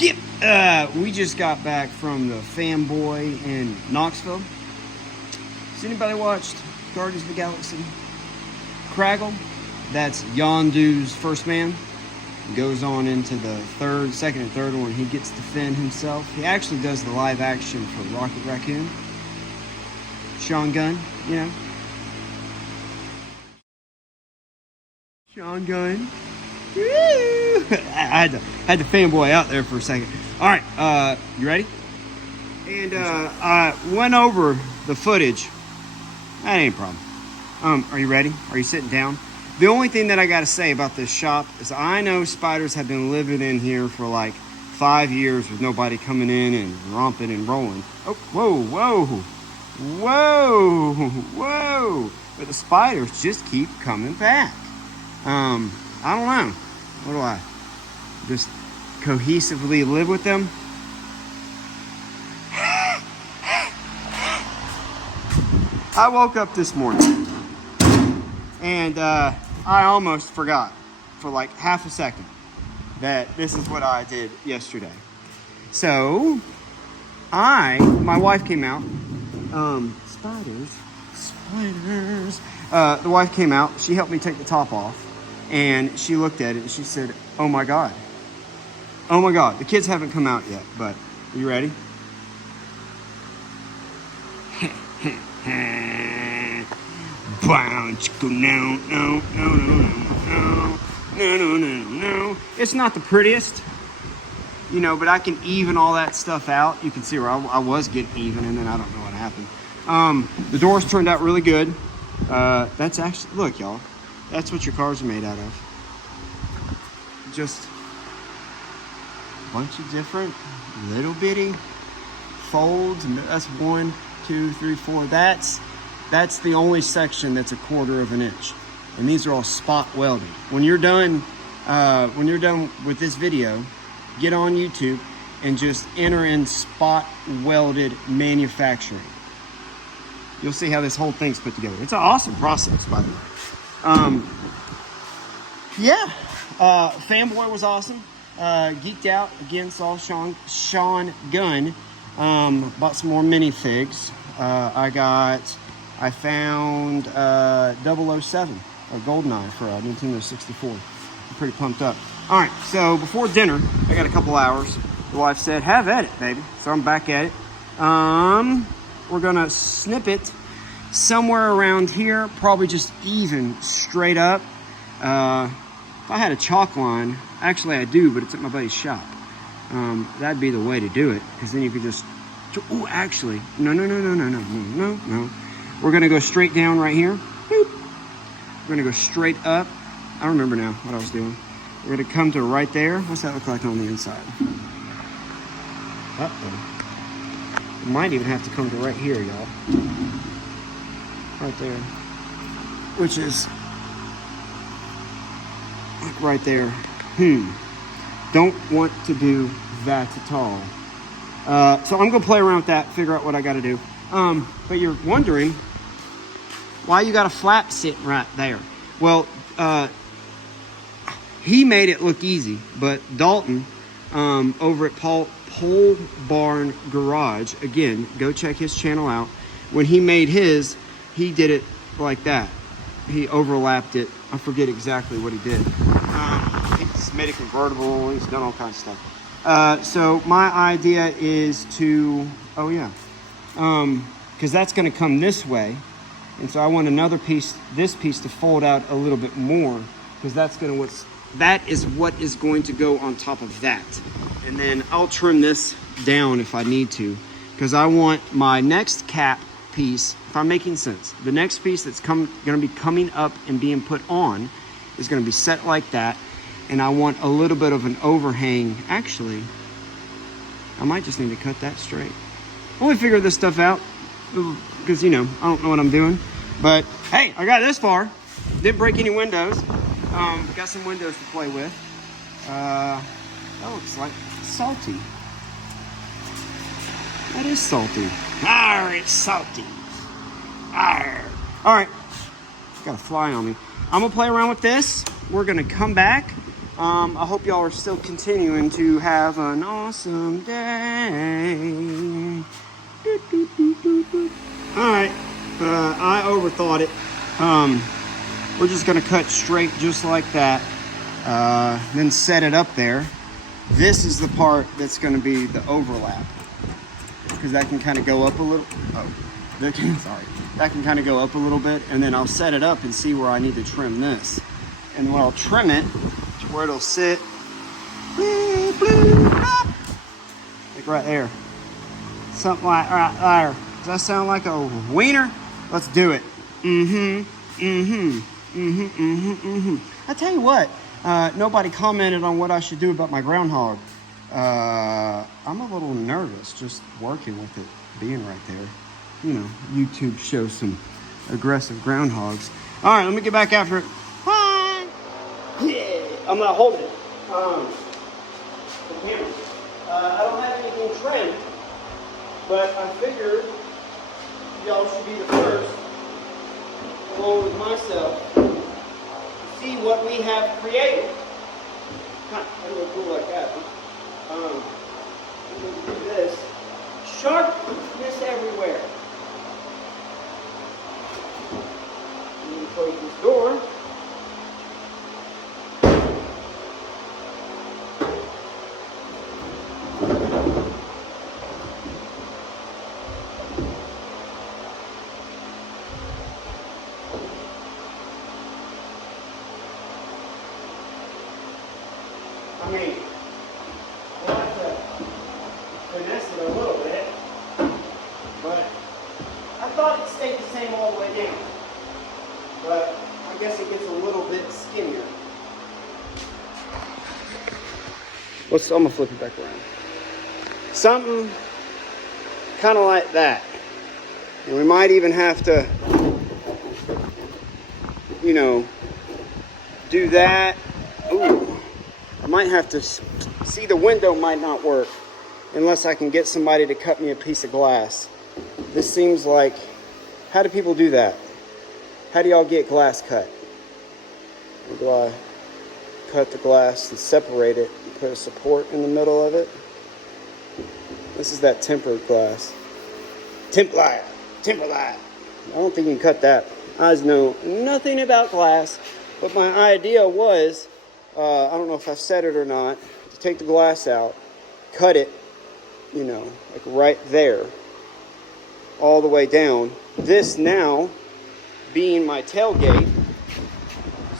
Yep, we just got back from the Fanboy in Knoxville. Has anybody watched Guardians of the Galaxy? Craggle, that's Yondu's first man. Goes on into the second and third one. He gets to fend himself. He actually does the live action for Rocket Raccoon. Sean Gunn, you know. Sean Gunn. Woo! I had to fanboy out there for a second. All right, you ready? And I went over the footage. That ain't a problem. Are you ready? Are you sitting down? The only thing that I got to say about this shop is I know spiders have been living in here for like 5 years with nobody coming in and romping and rolling. Oh, whoa, whoa, whoa, whoa. But the spiders just keep coming back. I don't know. What do I just cohesively live with them? I woke up this morning and I almost forgot for like half a second that this is what I did yesterday. So my wife came out. Spiders. The wife came out. She helped me take the top off. And she looked at it and she said, oh my God. Oh my God. The kids haven't come out yet, but are you ready? No. It's not the prettiest, you know, but I can even all that stuff out. You can see where I was getting even, and then I don't know what happened. The doors turned out really good. That's actually, look, y'all. That's what your cars are made out of. Just a bunch of different little bitty folds. And that's 1, 2, 3, 4. That's the only section that's 1/4 of an inch. And these are all spot welded. When you're done with this video, get on YouTube and just enter in spot welded manufacturing. You'll see how this whole thing's put together. It's an awesome process, by the way. Fanboy was awesome. Geeked out again, saw Sean Gunn. Bought some more minifigs. I found 007, a GoldenEye for a Nintendo 64. I'm pretty pumped up. All right, so before dinner, I got a couple hours. The wife said, "Have at it, baby." So I'm back at it. We're gonna snip it somewhere around here, probably just even straight up. If I had a chalk line, actually I do, but it's at my buddy's shop. That'd be the way to do it, because then you could just, oh, actually, no. We're gonna go straight down right here. Boop. We're gonna go straight up. I remember now what I was doing. We're gonna come to right there. What's that look like on the inside? Uh-oh. We might even have to come to right here, y'all. Right there. Which is like right there. Don't want to do that at all. So I'm gonna play around with that, figure out what I gotta do. But you're wondering why you got a flap sitting right there. Well, he made it look easy, but Dalton over at Pole Barn Garage, again, go check his channel out. When he made his, he did it like that. He overlapped it. I forget exactly what he did. He's made a convertible. He's done all kinds of stuff. So my idea is to, because that's going to come this way. And so I want another piece, this piece, to fold out a little bit more, because that is what is going to go on top of that. And then I'll trim this down if I need to, because I want my next cap piece, if I'm making sense, the next piece that's going to be coming up and being put on is going to be set like that. And I want a little bit of an overhang. Actually, I might just need to cut that straight. I want to figure this stuff out, because, you know, I don't know what I'm doing. But hey, I got this far. Didn't break any windows. Got some windows to play with. That looks like salty. That is salty. Arr, it's salty. Arr. All right, got a fly on me. I'm gonna play around with this. We're gonna come back. I hope y'all are still continuing to have an awesome day. Alright, I overthought it. We're just going to cut straight just like that. Then set it up there. This is the part that's going to be the overlap. Because that can kind of go up a little. That can kind of go up a little bit. And then I'll set it up and see where I need to trim this. And when I'll trim it, to where it'll sit. Like right there. Something like right there. Does that sound like a wiener? Let's do it. I tell you what, nobody commented on what I should do about my groundhog. I'm a little nervous just working with it being right there. You know, YouTube shows some aggressive groundhogs. All right, let me get back after it. Hi. Yeah, I'm not holding it. The camera. I don't have anything trimmed, but I figured y'all should be the first, along with myself, to see what we have created. Kind of look cool like that. I'm going to do this. Sharpness everywhere. I'm going to close this door. I mean, we'll have to finesse it a little bit, but I thought it stayed the same all the way down, but I guess it gets a little bit skinnier. I'm going to flip it back around. Something kind of like that. And we might even have to, you know, do that. Ooh. I might have to see, the window might not work unless I can get somebody to cut me a piece of glass. This seems like, how do people do that? How do y'all get glass cut? Or do I cut the glass and separate it and put a support in the middle of it? This is that tempered glass. Temp light. I don't think you can cut that. I know nothing about glass, but my idea was, I don't know if I've said it or not, to take the glass out, cut it, you know, like right there, all the way down. This now being my tailgate,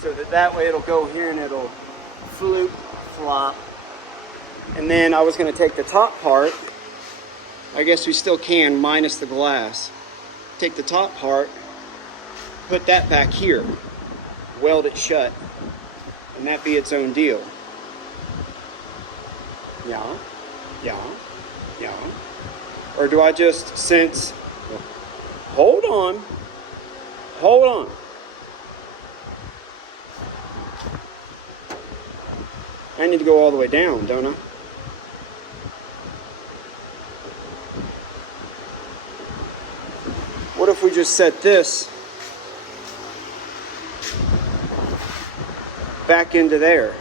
so that way it'll go here and it'll floop, flop. And then I was going to take the top part, I guess we still can minus the glass, take the top part, put that back here, weld it shut. And that be its own deal. Yeah. Or do I just sense, hold on. I need to go all the way down, don't I? What if we just set this back into there?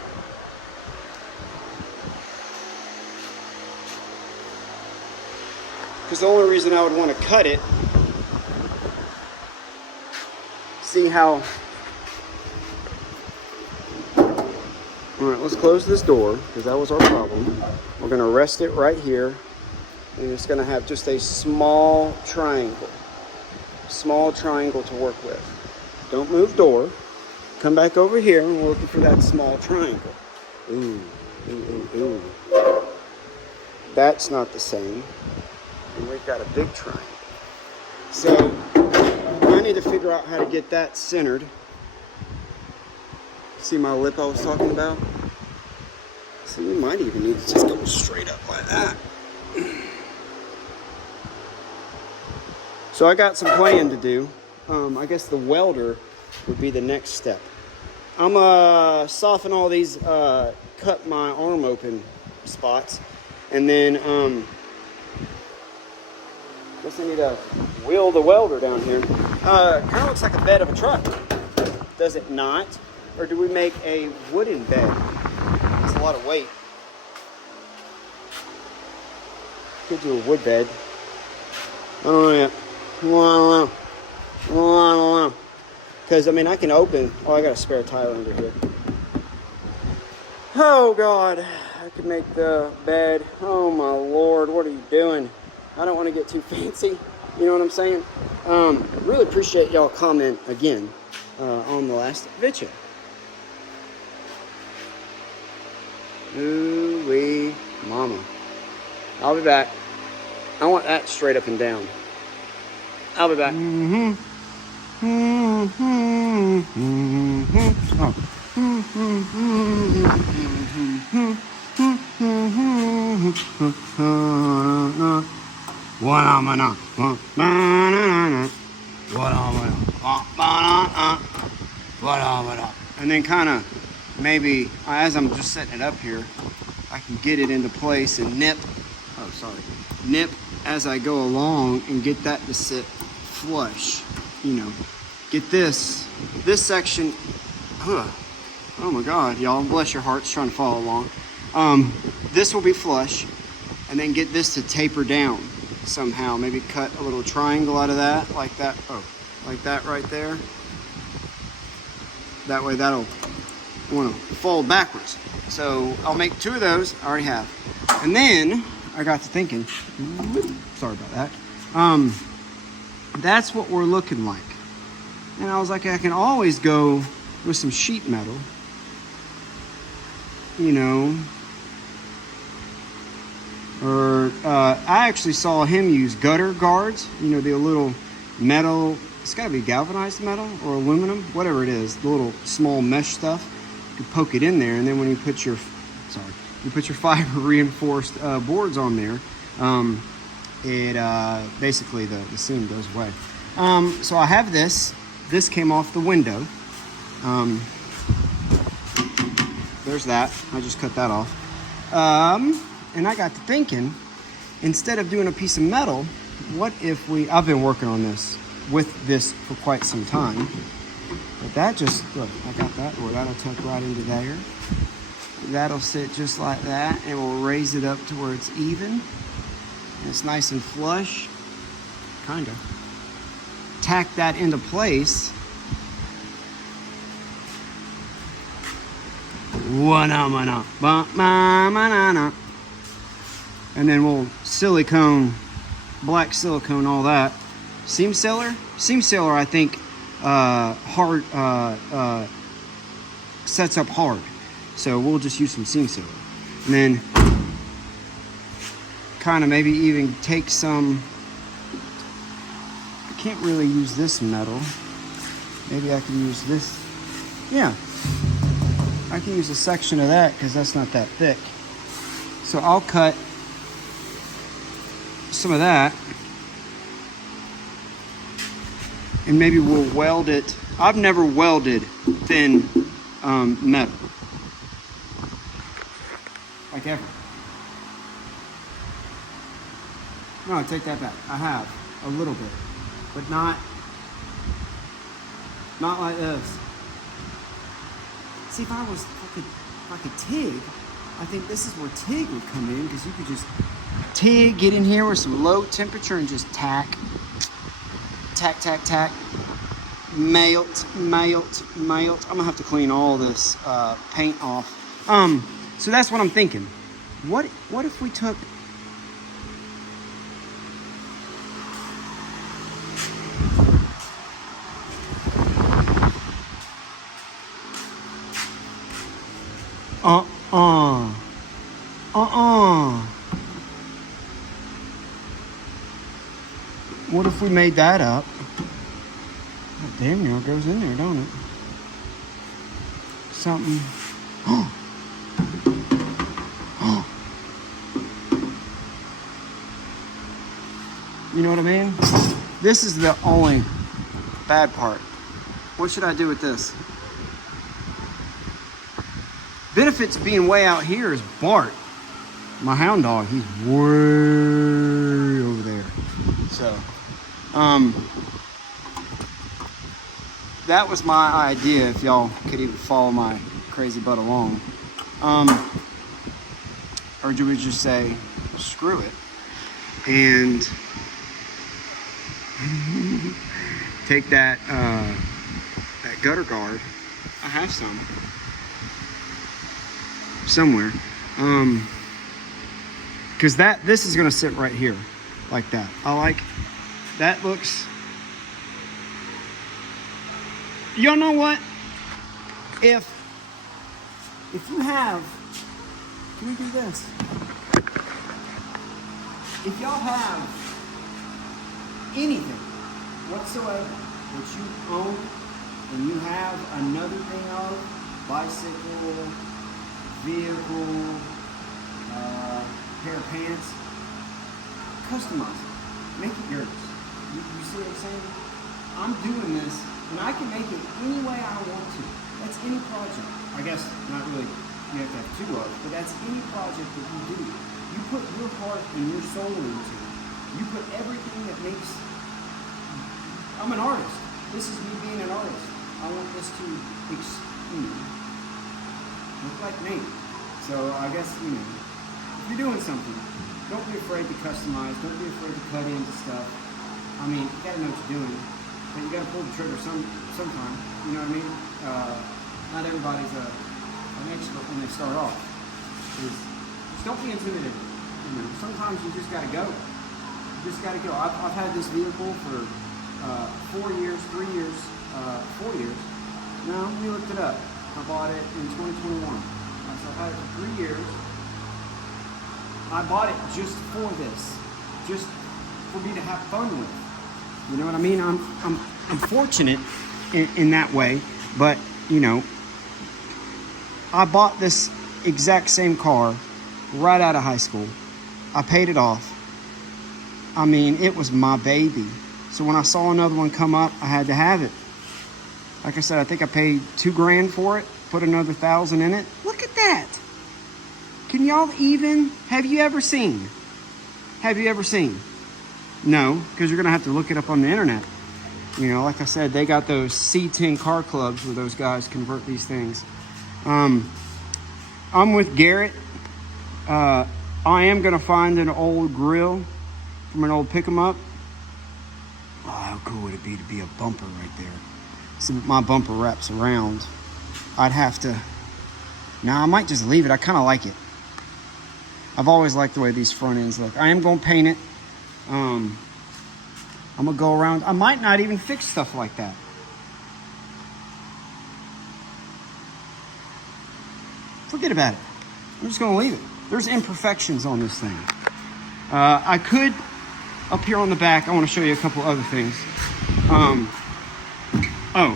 Because the only reason I would want to cut it, see how, alright, let's close this door because that was our problem. We're going to rest it right here, and it's going to have just a small triangle to work with. Don't move door. Come back over here and we're looking for that small triangle. Ooh. That's not the same. And we've got a big triangle. So I need to figure out how to get that centered. See my lip I was talking about? So we might even need to just go straight up like that. So I got some planning to do. I guess the welder would be the next step. I'm gonna soften all these, cut my arm open spots, and then guess I need to wheel the welder down here. Kind of looks like a bed of a truck. Does it not? Or do we make a wooden bed? a lot of weight. Could do a wood bed. I don't know yet. I don't know. Because, I mean, I can open... Oh, I got a spare tire under here. Oh, God. I could make the bed. Oh, my Lord. What are you doing? I don't want to get too fancy. You know what I'm saying? Really appreciate y'all comment again on the last video. Ooh-wee mama. I'll be back. I want that straight up and down. I'll be back. Oh. And then kind of maybe as I'm just setting it up here, I can get it into place and nip as I go along and get that to sit flush. You know, get this section. Oh my God, y'all, bless your hearts trying to follow along. This will be flush, and then get this to taper down somehow. Maybe cut a little triangle out of that, like that. Oh, like that right there. That way that'll want to fold backwards. So I'll make 2 of those. I already have. And then I got to thinking, sorry about that. That's what we're looking like. And I was like, I can always go with some sheet metal. You know. Or I actually saw him use gutter guards. You know, the little metal, it's got to be galvanized metal or aluminum, whatever it is, the little small mesh stuff. You can poke it in there, and then when you put your fiber reinforced boards on there, it basically the seam goes away. So I have this. This came off the window. There's that. I just cut that off. And I got to thinking, instead of doing a piece of metal, what if I've been working on this with this for quite some time. But that just, look, I got that, or that'll tuck right into there. That'll sit just like that, and we'll raise it up to where it's even. And it's nice and flush, kind of. Tack that into place. And then we'll silicone, black silicone, all that. Seam sealer, I think, hard sets up hard. So we'll just use some seam sealer. And then kind of maybe even take some, I can't really use this metal. Maybe I can use this. Yeah, I can use a section of that because that's not that thick. So I'll cut some of that. And maybe we'll weld it. I've never welded thin metal. Like ever. No, I take that back. I have a little bit, but not like this. See, if I could TIG, I think this is where TIG would come in, because you could just TIG, get in here with some low temperature and just tack, melt. I'm gonna have to clean all this paint off. So that's what I'm thinking. What if we took what if we made that up? Oh, damn near it goes in there, don't it? Something. You know what I mean? This is the only bad part. What should I do with this? Benefits of being way out here is Bart, my hound dog. He's way over there. So, that was my idea, if y'all could even follow my crazy butt along. Or do we just say, screw it, and take that gutter guard? I have some somewhere. Because this is gonna sit right here like that. I like that. Looks, y'all know what? If you have, can we do this? If y'all have anything whatsoever that you own and you have another thing of, bicycle, vehicle, pair of pants, customize it. Make it yours. You see what I'm saying? I'm doing this and I can make it any way I want to. That's any project. I guess not really, you have to have two of, but that's any project that you do. You put your heart and your soul into it. You put everything that makes, I'm an artist. This is me being an artist. I want this to look like me. So I guess, if you're doing something, don't be afraid to customize. Don't be afraid to cut into stuff. I mean, you gotta know what you're doing, but you gotta pull the trigger sometime. You know what I mean? Not everybody's an expert when they start off. Just don't be intimidated. Sometimes you just gotta go. You just gotta go. I've had this vehicle for 4 years, 3 years, 4 years. No, we looked it up. I bought it in 2021. So I've had it for 3 years. I bought it just for this, just for me to have fun with. You know what I mean? I'm fortunate in that way, but I bought this exact same car right out of high school. I paid it off. I mean, it was my baby. So when I saw another one come up, I had to have it. Like I said, I think I paid $2,000 for it, put another $1,000 in it. Look at that. Can y'all even, have you ever seen? No, because you're gonna have to look it up on the internet. Like I said, they got those C10 car clubs where those guys convert these things. I'm with Garrett. I am gonna find an old grill from an old pick 'em up. Oh, how cool would it be to be a bumper right there? See, my bumper wraps around. I'd have to, I might just leave it. I kind of like it. I've always liked the way these front ends look. I am gonna paint it. I'm gonna go around. I might not even fix stuff like that. Forget about it. I'm just gonna leave it. There's imperfections on this thing. I could, up here on the back, I wanna show you a couple other things. Oh,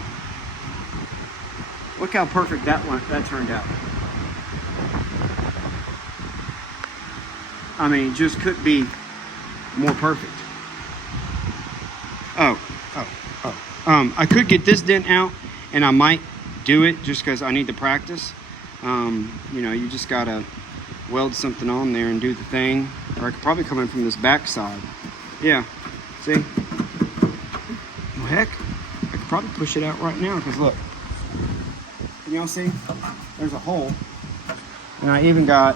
look how perfect that turned out. I mean, just couldn't be more perfect. I could get this dent out, and I might do it just because I need to practice. You just gotta weld something on there and do the thing. Or I could probably come in from this back side. Yeah, see? Well, heck, I could probably push it out right now, because look. Can y'all see? There's a hole. And I even got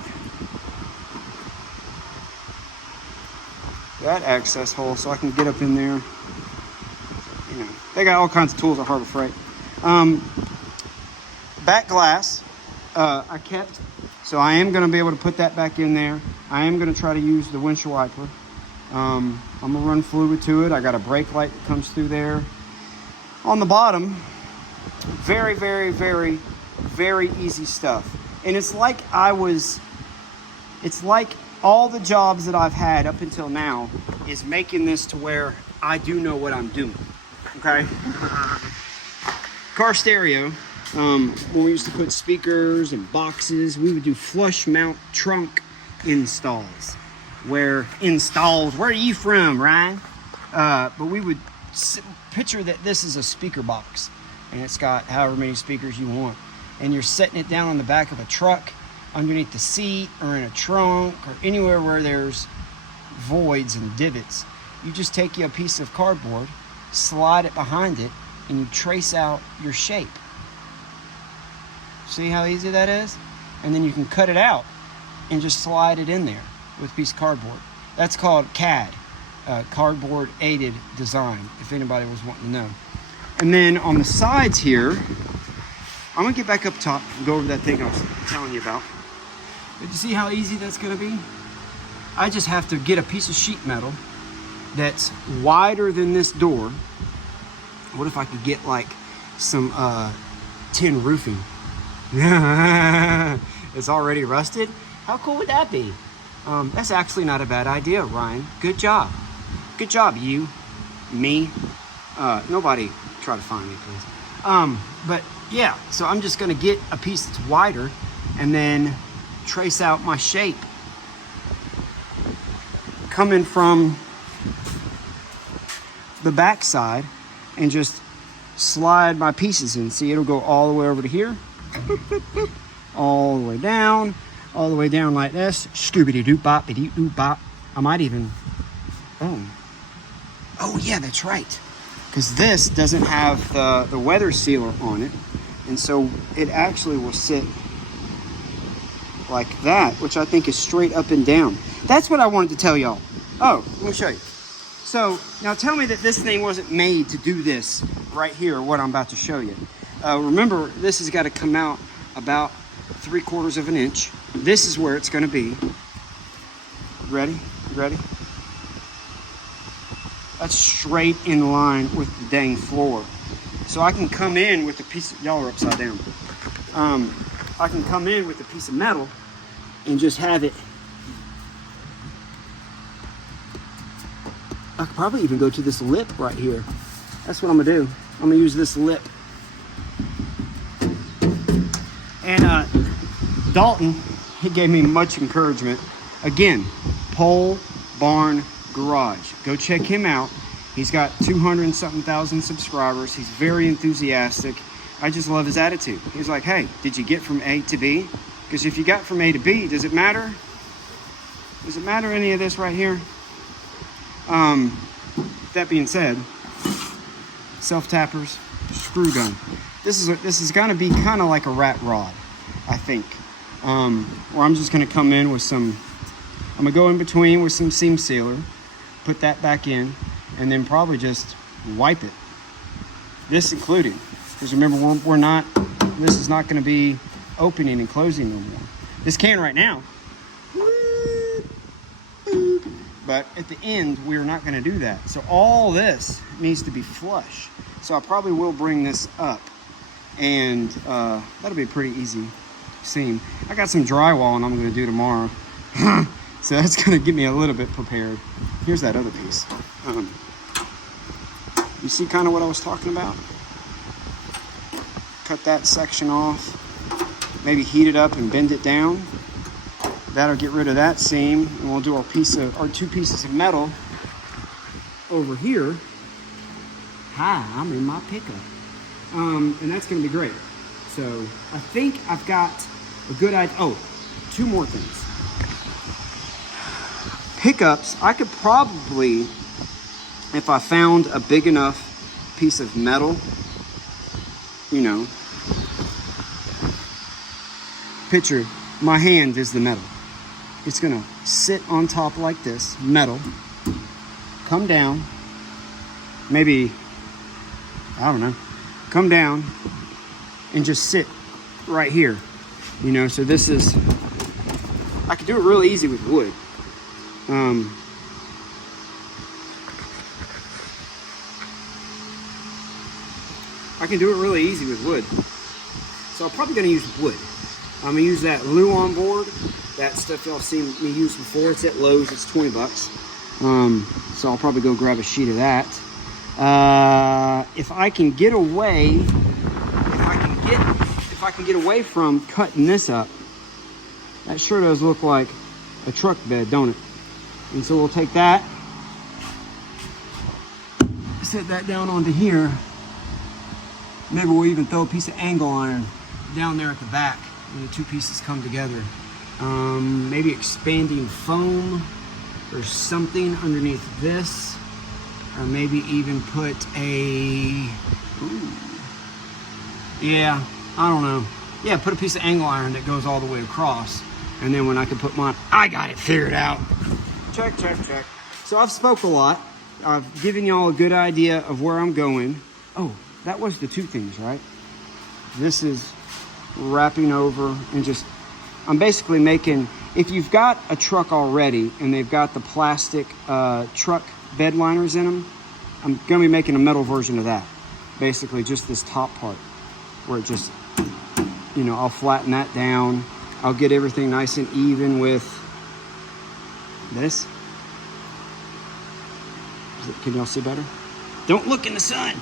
that access hole so I can get up in there. They got all kinds of tools at Harbor Freight. Back glass, I kept, so I am gonna be able to put that back in there. I am gonna try to use the windshield wiper. I'm gonna run fluid to it. I got a brake light that comes through there. On the bottom, very, very, very, very easy stuff. And it's like all the jobs that I've had up until now is making this to where I do know what I'm doing. Okay? Car stereo. When we used to put speakers and boxes, we would do flush mount trunk installs. Where are you from, Ryan? But we would picture that this is a speaker box, and it's got however many speakers you want, and you're setting it down on the back of a truck, underneath the seat, or in a trunk, or anywhere where there's voids and divots. You just take a piece of cardboard, slide it behind it, and you trace out your shape. See how easy that is? And then you can cut it out and just slide it in there with a piece of cardboard. That's called CAD, cardboard aided design, if anybody was wanting to know. And then on the sides here, I'm gonna get back up top and go over that thing I was telling you about. But you see how easy that's gonna be? I just have to get a piece of sheet metal that's wider than this door. What if I could get like some tin roofing? It's already rusted? How cool would that be? That's actually not a bad idea, Ryan. Good job. Good job, you, me. Nobody try to find me, please. But yeah, so I'm just gonna get a piece that's wider and then trace out my shape. Coming from the back side and just slide my pieces in. See, it'll go all the way over to here, all the way down like this. Scooby-doo-bop, be-doo-bop. I might even, oh yeah, that's right. Because this doesn't have the weather sealer on it. And so it actually will sit like that, which I think is straight up and down. That's what I wanted to tell y'all. Oh, let me show you. So now tell me that this thing wasn't made to do this right here, what I'm about to show you. Remember, this has got to come out about 3/4 of an inch. This is where it's going to be. Ready? Ready? That's straight in line with the dang floor. So I can come in with a piece of, y'all are upside down. I can come in with a piece of metal and just have it. I could probably even go to this lip right here. That's what I'm gonna do. I'm gonna use this lip. And Dalton, he gave me much encouragement. Again, Pole Barn Garage. Go check him out. He's got 200 and something thousand subscribers. He's very enthusiastic. I just love his attitude. He's like, hey, did you get from A to B? Because if you got from A to B, does it matter? Does it matter any of this right here? That being said, self-tappers, screw gun. This is gonna be kind of like a rat rod, I think. Where I'm just gonna come in with some, I'm gonna go in between with some seam sealer, put that back in, and then probably just wipe it. This included, because remember, we're not, this is not gonna be opening and closing no more. This can right now. But at the end, we're not gonna do that. So all this needs to be flush. So I probably will bring this up, and that'll be a pretty easy seam. I got some drywall and I'm gonna do tomorrow. So that's gonna get me a little bit prepared. Here's that other piece. You see kind of what I was talking about? Cut that section off, maybe heat it up and bend it down. That'll get rid of that seam, and we'll do a piece of, or 2 pieces of metal over here. Hi, I'm in my pickup. And that's gonna be great. So I think I've got a good idea. Oh, 2 more things. Pickups, I could probably, if I found a big enough piece of metal, you know, picture, my hand is the metal. It's gonna sit on top like this, metal, come down, maybe, I don't know, come down and just sit right here, you know. So this is, I could do it really easy with wood. I can do it really easy with wood. So I'm probably gonna use wood. I'm gonna use that Luan board. That stuff y'all seen me use before. It's at Lowe's, it's 20 bucks. So I'll probably go grab a sheet of that. If I can get away, if I can get away from cutting this up, that sure does look like a truck bed, don't it? And so we'll take that, set that down onto here. Maybe we'll even throw a piece of angle iron down there at the back when the 2 pieces come together. Maybe expanding foam or something underneath this, or maybe even put a, yeah, I don't know. Yeah, put a piece of angle iron that goes all the way across. And then when I can put mine, I got it figured out. Check, check, check. So I've spoke a lot. I've given y'all a good idea of where I'm going. Oh, that was the two things, right? This is wrapping over and just, I'm basically making, if you've got a truck already and they've got the plastic truck bed liners in them, I'm gonna be making a metal version of that. Basically just this top part where it just, you know, I'll flatten that down. I'll get everything nice and even with this. Can y'all see better? Don't look in the sun.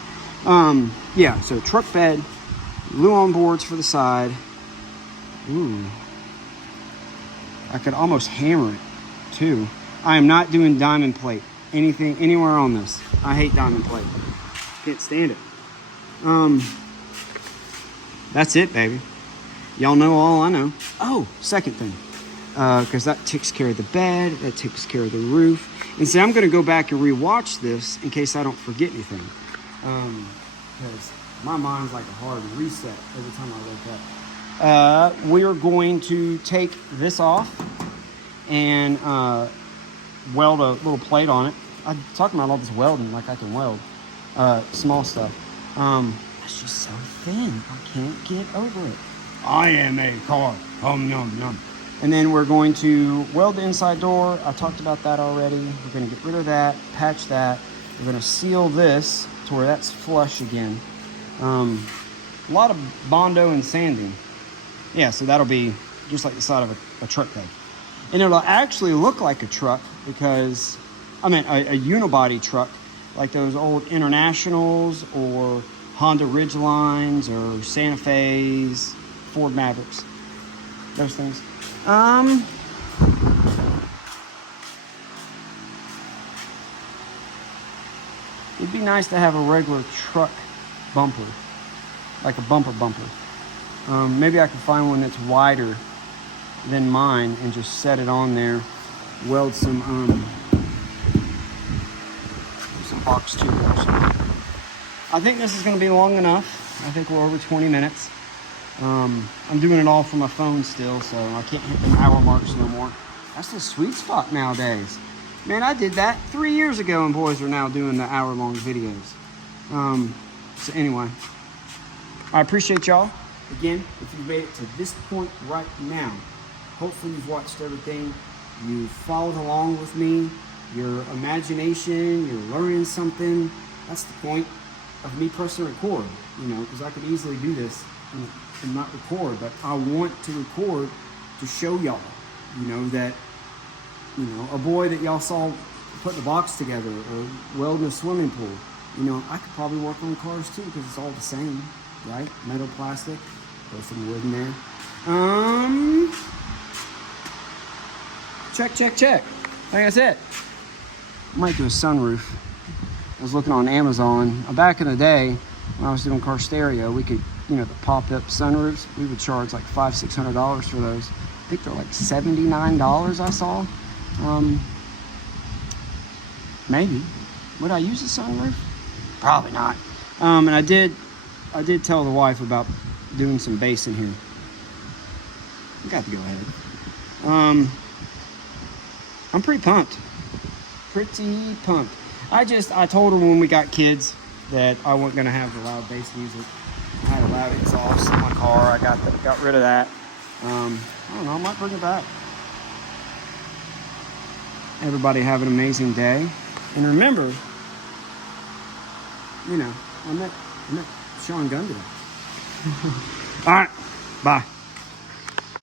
Yeah, so truck bed, Luan boards for the side. Ooh. I could almost hammer it too. I am not doing diamond plate. Anything, anywhere on this. I hate diamond plate. Can't stand it. That's it, baby. Y'all know all I know. Oh, second thing. Because that takes care of the bed, that takes care of the roof. And so I'm going to go back and rewatch this in case I don't forget anything. Because my mind's like a hard reset every time I wake up. We are going to take this off and weld a little plate on it. I'm talking about all this welding like I can weld. Small stuff. It's just so thin. I can't get over it. I am a car. Num num. And then we're going to weld the inside door. I talked about that already. We're going to get rid of that, patch that. We're going to seal this to where that's flush again. A lot of Bondo and sanding. Yeah, so that'll be just like the side of a truck bed. And it'll actually look like a truck because, I mean, a unibody truck, like those old Internationals or Honda Ridgelines or Santa Fe's, Ford Mavericks, those things. It'd be nice to have a regular truck bumper, like a bumper. Maybe I could find one that's wider than mine and just set it on there, weld some box tubing or something. I think this is going to be long enough. I think we're over 20 minutes. I'm doing it all from my phone still, so I can't hit the hour marks no more. That's the sweet spot nowadays. Man, I did that 3 years ago, and boys are now doing the hour-long videos. So anyway, I appreciate y'all. Again, if you've made it to this point right now, hopefully you've watched everything. You followed along with me. Your imagination, you're learning something. That's the point of me pressing record, you know, because I could easily do this and not record, but I want to record to show y'all, you know, that, you know, a boy that y'all saw put the box together or welding a swimming pool, you know, I could probably work on cars too because it's all the same, right? Metal, plastic, throw some wood in there. Check. Like I said, I might do a sunroof. I was looking on Amazon. Back in the day, when I was doing car stereo, we could, you know, the pop-up sunroofs, we would charge like $500-600 for those. I think they're like $79 I saw. Maybe. Would I use a sunroof? Probably not. And I did tell the wife about doing some bass in here. I got to go ahead. I'm pretty pumped. I told her when we got kids that I wasn't gonna have the loud bass music. I had a loud exhaust in my car. I got rid of that. I don't know, I might bring it back. Everybody have an amazing day. And remember, you know, I met Sean Gunn today. All right, bye.